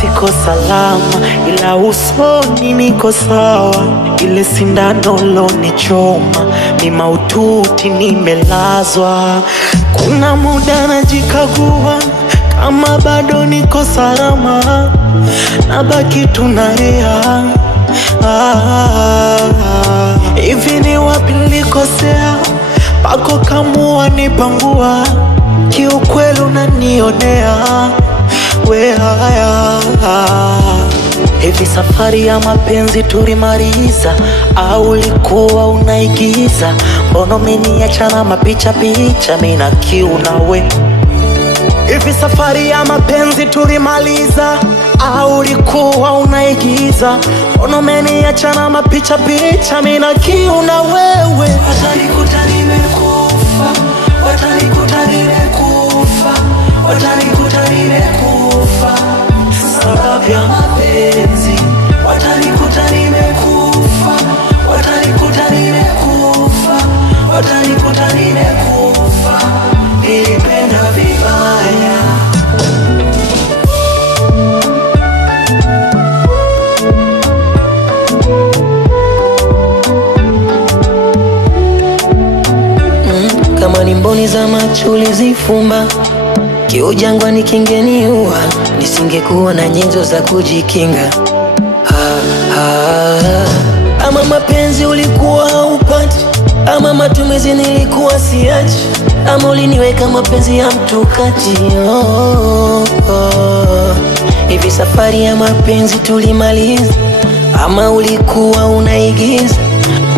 siko salama, ila usoni niko sawa. Ile sindano lonichoma, ni maututi nimelazwa. Kuna muda najikagua kama bado niko salama, nabaki tunarea. Hivi ni wapi nilikosea, pako kamua nipangua. Kiukweli unanionea we haya. Hivi safari ya mapenzi tulimaliza, au ulikuwa unaigiza? Mbona umeniacha na mapicha picha, mina kiu nawe. Hivi safari ya mapenzi tulimaliza, au ulikuwa unaigiza? Mbona umeniacha na mapicha picha, mina kiu na wewe. Watanikuta nimekufa, watanikuta nimekufa, watanikuta nimekufa sababu ya mapenzi. Watanikuta nimekufa, watanikuta nimekufa, watanikuta nimekufa, nilipenda vibaya. Kama ni mboni za macho ulizifumba, kiu jangwani kingeniua, nisingekuwa na nyenzo za kujikinga. Ama mapenzi ulikuwa haupati, ama matumizi nilikuwa siachi, ama uliniweka mapenzi ya mtu kati. Hivi safari ya mapenzi tulimaliza, ama ulikuwa unaigiza?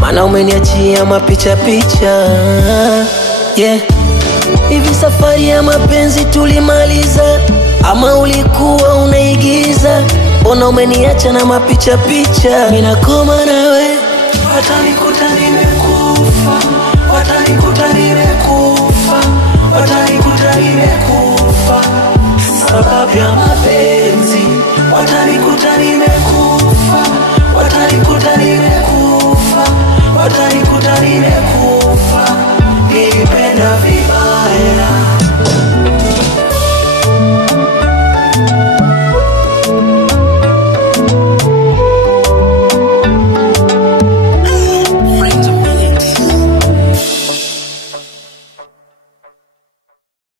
Mana umeniachia mapicha picha, yeah. Hivi safari ya mapenzi tulimaliza, ama ulikuwa unaigiza? Mbona umeniacha na mapicha picha, ninakoma nawe. Watanikuta nimekufa, watanikuta nimekufa.